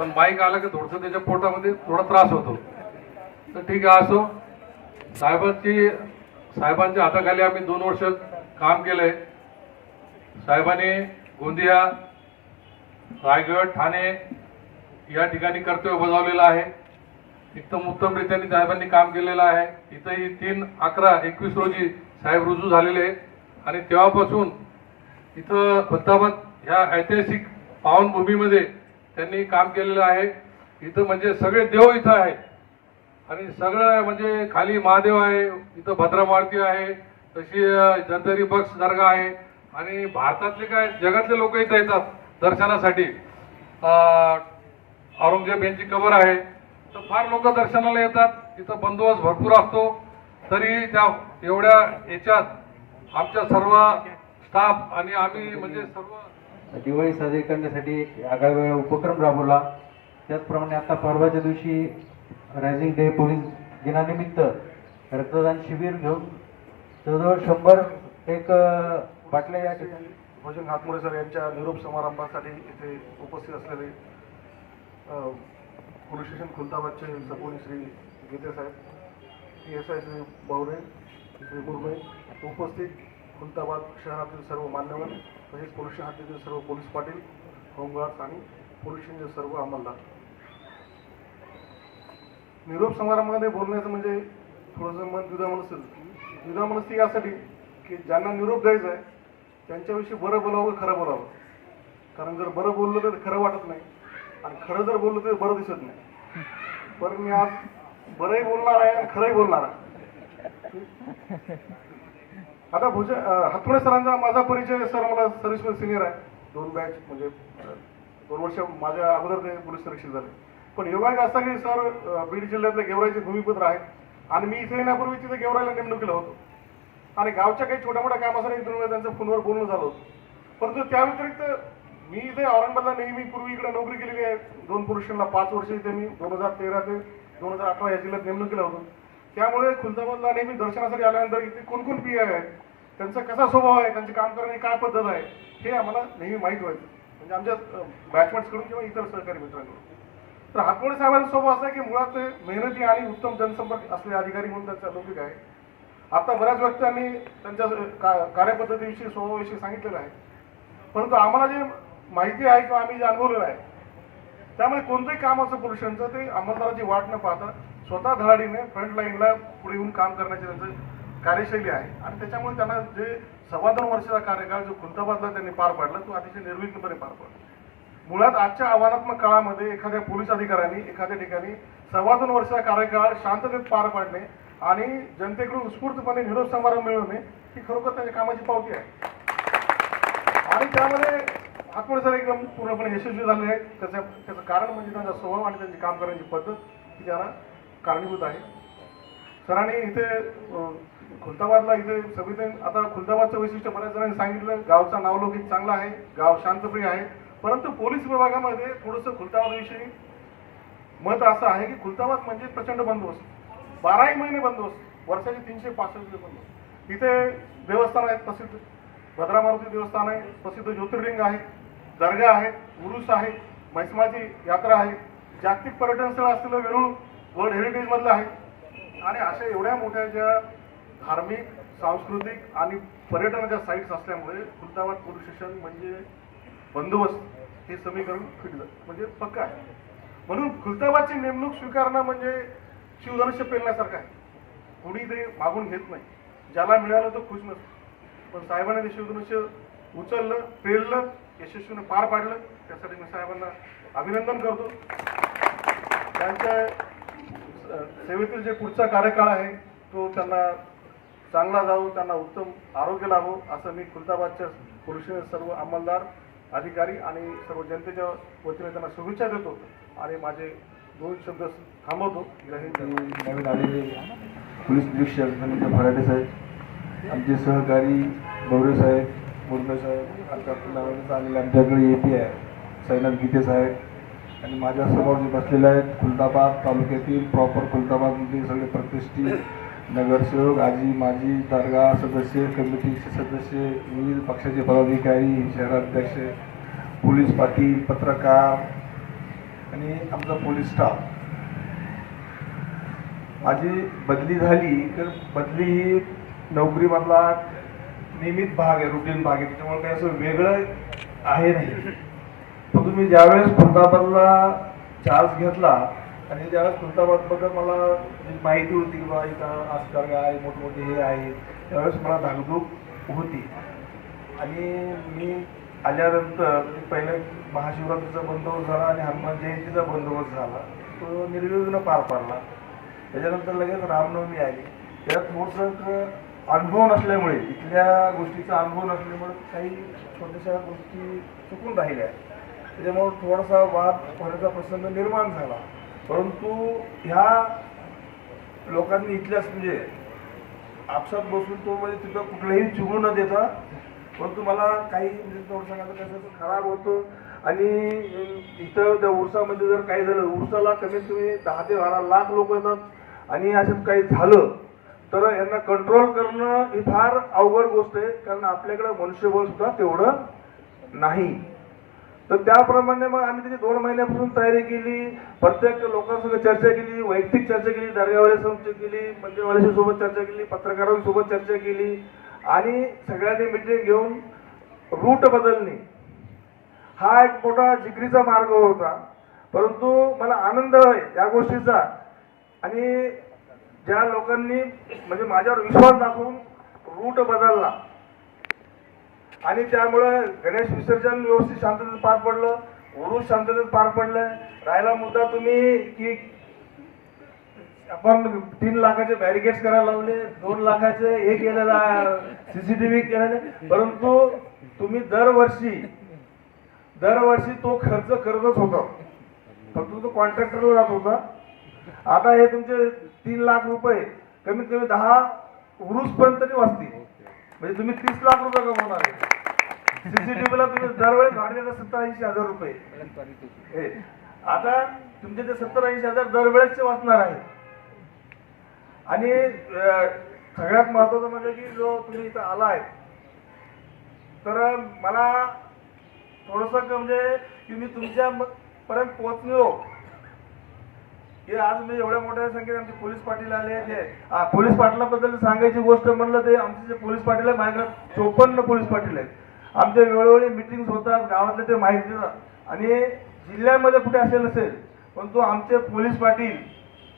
पण माईक आला की थोडंसं त्याच्या पोटामध्ये थोडा त्रास होतो. तर ठीक आहे असो. साहेबांची साहेबांच्या हाताखाली आम्ही दोन वर्ष काम केलंय. साहेबांनी गोंदिया रायगड ठाणे या ठिकाणी कर्तव्य बजावलेलं आहे. एकदम उत्तमरित्याने साहेबांनी काम केलेलं आहे. इथंही तीन अकरा एकवीस रोजी साहेब रुजू झालेले आहे आणि तेव्हापासून इथं फत्ताबाद ह्या ऐतिहासिक पावनभूमीमध्ये त्यांनी काम केलेलं आहे. इथं म्हणजे सगळे देव इथं आहेत. आणि सगळं म्हणजे खाली महादेव आहे इथं भद्रमारती आहे तशी जंतरी बक्स दर्गा आहे. आणि भारतातले काय जगातले लोक इथं येतात दर्शनासाठी. औरंगजेब यांची कबर आहे. तर फार लोक दर्शनाला येतात. इथं बंदोबस्त भरपूर असतो. तरी त्या एवढ्या याच्यात आमच्या सर्व स्टाफ आणि आम्ही म्हणजे सर्व दिवाळी साजरी करण्यासाठी एक आगळा उपक्रम राबवला. त्याचप्रमाणे आता परवाच्या दिवशी रायझिंग डे पोलीस दिनानिमित्त रक्तदान शिबिर घेऊन जवळजवळ शंभर एक बाटल्या या ठिकाणी भोजन हातमोरे सर यांच्या निरोप समारंभासाठी इथे उपस्थित असलेले पोलीस स्टेशन खुलताबादचे सपोनी श्री गीते साहेब P S I Shri Bavare Shri Gurme उपस्थित खुलताबाद शहरातील सर्व मान्यवर तसेच पोलीस स्टेशन हद्दीतील सर्व पोलीस पाटील होमगार्ड आणि पुरुषांचे सर्व अंमलदार निरोप समारंभामध्ये बोलण्याचं म्हणजे थोडंसं मन दुधामन असेल. दुधामनस्ती यासाठी की ज्यांना निरोप द्यायचा आहे त्यांच्याविषयी बरं बोलावं खरं बोलावं? कारण जर बरं बोललं तर खरं वाटत नाही आणि खरं जर बोललं तर बरं दिसत नाही. पण मी आज बरंही बोलणार आहे आणि खरंही बोलणार आहे. आता भुज हातमुळे सरांचा माझा परिचय सर मला सर्व्हिसमध्ये सिनियर आहे. दोन बॅच म्हणजे दोन वर्ष माझ्या अगोदर ते पोलीस निरीक्षक झाले. पण योगायोग असा की सर बीड जिल्ह्यातले गेवराईचे भूमिपुत्र आहेत. आणि मी इथे येण्यापूर्वी तिथे गेवराईला केलं होतो. आणि गावच्या काही छोट्या मोठ्या कामासाठी दोन वेळा त्यांचं फोनवर बोलणं झालं होतं. परंतु त्या व्यतिरिक्त मी इथे औरंगाबादला नेहमी पूर्वी इकडे नोकरी केलेली आहे. दोन पुरुषांना पाच वर्ष इथे मी दोन हजार तेरा ते दोन हजार अठरा या जिल्ह्यात केलं होतं. त्यामुळे खुलताबादला नेहमी दर्शनासाठी आल्यानंतर इथे कोण कोण पी आहेत त्यांचा कसा स्वभाव आहे त्यांचे काम करण्याची काय पद्धत आहे हे आम्हाला नेहमी माहीत व्हायचं. म्हणजे आमच्या बॅचमेट्सकडून किंवा इतर सहकारी मित्रांकडून. तर हातवडे साहेबांचा स्वभाव असा आहे की मुळात ते मेहनती आणि उत्तम जनसंपर्क असलेले अधिकारी म्हणून त्यांचा लौकिक आहे. आता बऱ्याच व्यक्तींनी त्यांच्या का- कार्यपद्धतीविषयी स्वभावाविषयी सांगितलेलं आहे. परंतु आम्हाला जे माहिती आहे किंवा आम्ही जे अनुभवलेलं आहे त्यामुळे कोणतंही काम असं पुरुषांचं ते अंमलदाराची वाट न पाहता स्वतः धडाडीने फ्रंट लाईनला पुढे येऊन काम करण्याची त्यांचं कार्यशैली आहे. आणि त्याच्यामुळे त्यांना जे सव्वा दोन वर्षाचा कार्यकाळ जो खुलताबादला त्यांनी पार पाडला तो अतिशय निर्विघ्नपणे पार पडला. मुळात आजच्या आव्हानात्मक काळामध्ये एखाद्या पोलीस अधिकाऱ्यांनी एखाद्या ठिकाणी सव्वा दोन वर्षाचा कार्यकाळ शांततेत पार पाडणे आणि जनतेकडून उत्स्फूर्तपणे निरोप समारंभ मिळवणे ही खरोखर त्याच्या कामाची पावती आहे. आणि त्यामध्ये आत्मड सर एकदम पूर्णपणे यशस्वी झाले आहेत त्याचं त्याचं कारण म्हणजे त्यांचा स्वभाव आणि त्यांची काम करण्याची पद्धत ही त्यांना कारणीभूत आहे. सरांनी इथे खुलताबादला इथे सगळीकडे आता खुलताबादचं वैशिष्ट्य बऱ्याच जणांनी सांगितलं गावचा नावलौकिक चांगला आहे गाव शांतप्रिय आहे परंतु पोलीस विभागामध्ये थोडंसं खुलताबादविषयी मत असं आहे की खुलताबाद म्हणजे प्रचंड बंदोबस्त. बाराही महिने बंदोबस्त वर्षाचे तीनशे पासष्ट बंदोबस्त. इथे देवस्थान आहेत प्रसिद्ध. भद्रा मारुती देवस्थान आहे प्रसिद्ध ज्योतिर्लिंग आहे दर्गा आहेत उरुस आहे म्हैसमाची यात्रा आहे. जागतिक पर्यटन स्थळ असलेलं वेरूळ वर्ल्ड हेरिटेज मधलं आहे. आणि अशा एवढ्या मोठ्या ज्या धार्मिक सांस्कृतिक आणि पर्यटनाच्या साईट्स असल्यामुळे खुलताबाद पोलीस स्टेशन म्हणजे बंदोबस्त हे समीकरण फिटलं. म्हणजे पक्क आहे. म्हणून खुलताबादची नेमणूक स्वीकारणं म्हणजे शिवधनुष्य पेलण्यासारखं आहे. कोणी ते मागून घेत नाही. ज्याला मिळालं तो खुश नसतो. पण साहेबांनी ते शिवधनुष्य उचललं पेललं यशस्वीने पार पाडलं. त्यासाठी मी साहेबांना अभिनंदन करतो. त्यांच्या सेवेतील जे पुढचा कार्यकाळ आहे तो त्यांना चांगला जावो त्यांना उत्तम आरोग्य लाभो असं मी खुलताबादच्या पोलीस सर्व अंमलदार अधिकारी आणि सर्व जनतेच्या वतीने त्यांना शुभेच्छा देतो आणि माझे दोन शब्द थांबवतो. नवीन आलेले पोलीस निरीक्षक धनंजय भराडे साहेब आमचे सहकारी गौरव साहेब मुर्मे साहेब आता आलेले आमच्याकडे ए पी आहे साईनाथ गीते साहेब आणि माझ्यासमोर जे बसलेले आहेत खुलताबाद तालुक्यातील प्रॉपर खुलताबादमधील सगळे प्रतिष्ठित नगरसेवक आजी माजी दर्गा सदस्य कमिटीचे सदस्य विविध पक्षाचे पदाधिकारी शहराध्यक्ष पोलीस पाटील पत्रकार आणि आमचा पोलीस स्टाफ माझी बदली झाली तर बदली ही नोकरीमधला नियमित भाग आहे रुटीन भाग आहे. त्याच्यामुळे काही असं वेगळं आहे नाही. तुम्ही ज्यावेळेस खुलताबादला चार्ज घेतला आणि ज्यावेळेस खुलताबादबद्दल मला माहिती होती की बा इथं आजकाल आहे मोठमोठे हे आहे त्यावेळेस मला धाकधूक होती. आणि मी आल्यानंतर पहिले महाशिवरात्रीचा बंदोबस्त झाला आणि हनुमान जयंतीचा बंदोबस्त झाला. तो निर्विघ्न पार पडला. त्याच्यानंतर लगेच रामनवमी आली. त्यात थोडंसं अनुभव नसल्यामुळे इथल्या गोष्टीचा अनुभव नसल्यामुळे काही छोट्याशा गोष्टी चुकून राहिल्या. त्याच्यामुळं थोडासा वाद होण्याचा प्रसंग निर्माण झाला. परंतु ह्या लोकांनी इथल्याच म्हणजे आपसात बसून तो म्हणजे तिथं कुठलंही चिघू न देता परंतु मला काही म्हणजे सांगायचं कसं असं खराब होतं. आणि इथं त्या उरसामध्ये जर काही झालं उरसाला कमीत कमी दहा ते बारा लाख लोक येतात. आणि असं काही झालं तर यांना कंट्रोल करणं ही फार अवघड गोष्ट आहे. कारण आपल्याकडे मनुष्यबळ सुद्धा तेवढं नाही. तर त्याप्रमाणे मग आम्ही त्याची दोन महिन्यापासून तयारी केली. प्रत्येक लोकांसोबत चर्चा केली वैयक्तिक चर्चा केली दर्गावाल्यासोबत केली मंदिरवाल्याशी सोबत चर्चा केली पत्रकारांसोबत चर्चा केली आणि सगळ्यांनी मिटिंग घेऊन रूट बदलणे हा एक मोठा जिकरीचा मार्ग होता. परंतु मला आनंद आहे या गोष्टीचा आणि ज्या लोकांनी म्हणजे माझ्यावर विश्वास दाखवून रूट बदलला. आणि त्यामुळे गणेश विसर्जन व्यवस्थित शांततेत पार पडलं उरुस शांततेत पार पडलं. राहिला मुद्दा तुम्ही की आपण तीन लाखाचे बॅरिकेड्स करायला लावले दोन लाखाचे हे केलेला सीसीटीव्ही केलेले परंतु तुम्ही दरवर्षी दरवर्षी तो खर्च करतच होता. फक्त तो कॉन्ट्रॅक्टरला जात होता. आता हे तुमचे तीन लाख रुपये कमीत कमी दहा उरुस पर्यंत तरी वाचतील. म्हणजे तुम्ही तीस लाख रुपये कमवणार सीसीटीव्हीला तुम्ही दरवेळेस भाडे देता सत्तर ऐंशी हजार रुपये. हे. आता तुमचे ते सत्तर ऐंशी हजार दरवेळेसचे वाचणार आहे आणि सगळ्यात महत्वाचं म्हणजे की जो तुम्ही इथं आलाय तर मला थोडस म्हणजे की मी तुमच्या पर्यंत पोहोचलो. हे आज मी एवढ्या मोठ्या संख्येने आमचे पोलीस पाटील आले ते पोलीस पाटलाबद्दल सांगायची गोष्ट म्हणलं ते आमचे जे पोलीस पाटील आहे माझ्याकडे चोपन्न पोलीस पाटील आहेत. आमच्या वेळोवेळी मिटिंग होतात गावातले ते माहिती देतात. आणि जिल्ह्यामध्ये कुठे असेल नसेल परंतु आमचे पोलीस पाटील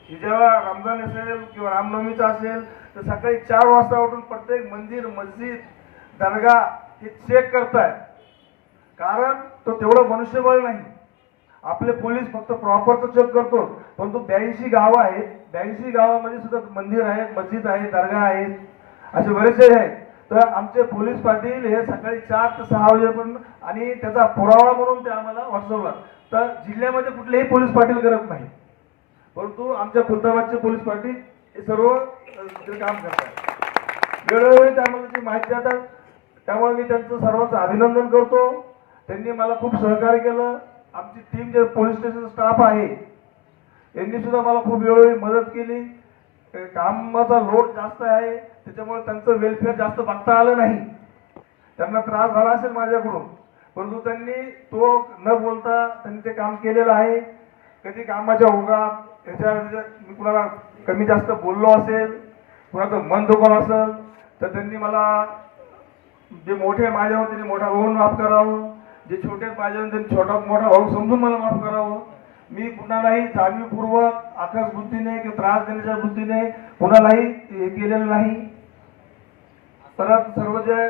हे जेव्हा रमजान असेल किंवा रामनवमीचा असेल तर सकाळी चार वाजता उठून प्रत्येक मंदिर मस्जिद दर्गा हे चेक करताय. कारण तो तेवढं मनुष्यबळ नाही. आपले पोलीस फक्त प्रॉपरचं चेक करतो. परंतु ब्याऐंशी गावं आहेत. ब्याऐंशी गावामध्ये सुद्धा मंदिर आहेत मस्जिद आहे दर्गा आहेत. असे बरेचसे आहेत. तर आमचे पोलीस पाटील हे सकाळी चार ते सहा वाजेपर्यंत आणि त्याचा पुरावा म्हणून ते आम्हाला व्हॉट्सअपला तर जिल्ह्यामध्ये कुठलेही पोलीस पाटील करत नाही परंतु आमच्या खुलताबादचे पोलीस पाटील हे सर्व ते काम करतात. वेळोवेळी त्यामध्ये जी माहिती देतात त्यामुळे मी त्यांचं सर्वांचं अभिनंदन करतो. त्यांनी मला खूप सहकार्य केलं. आमची टीम जे पोलीस स्टेशन स्टाफ आहे यांनी सुद्धा मला खूप वेळोवेळी मदत केली. कामाचा लोड जास्त आहे त्याच्यामुळे त्यांचं वेलफेअर जास्त बघता आलं नाही. त्यांना त्रास झाला असेल माझ्याकडून. परंतु त्यांनी तो न बोलता त्यांनी ते काम केलेलं आहे. कधी कामाच्या ओघात याच्या मी कुणाला कमी जास्त बोललो असेल कुणाचं मन दुखवलं असेल तर त्यांनी मला जे मोठे माझ्यावर त्यांनी मोठा भाऊ माफ करावं. जे छोटे माझ्यावर त्यांनी छोटा मोठा भाऊ समजून मला माफ करावं. मी कुणालाही जाणीवपूर्वक आकाश बुद्धीने किंवा त्रास देण्याच्या बुद्धीने कुणालाही हे केलेलं नाही. परत सर्व जे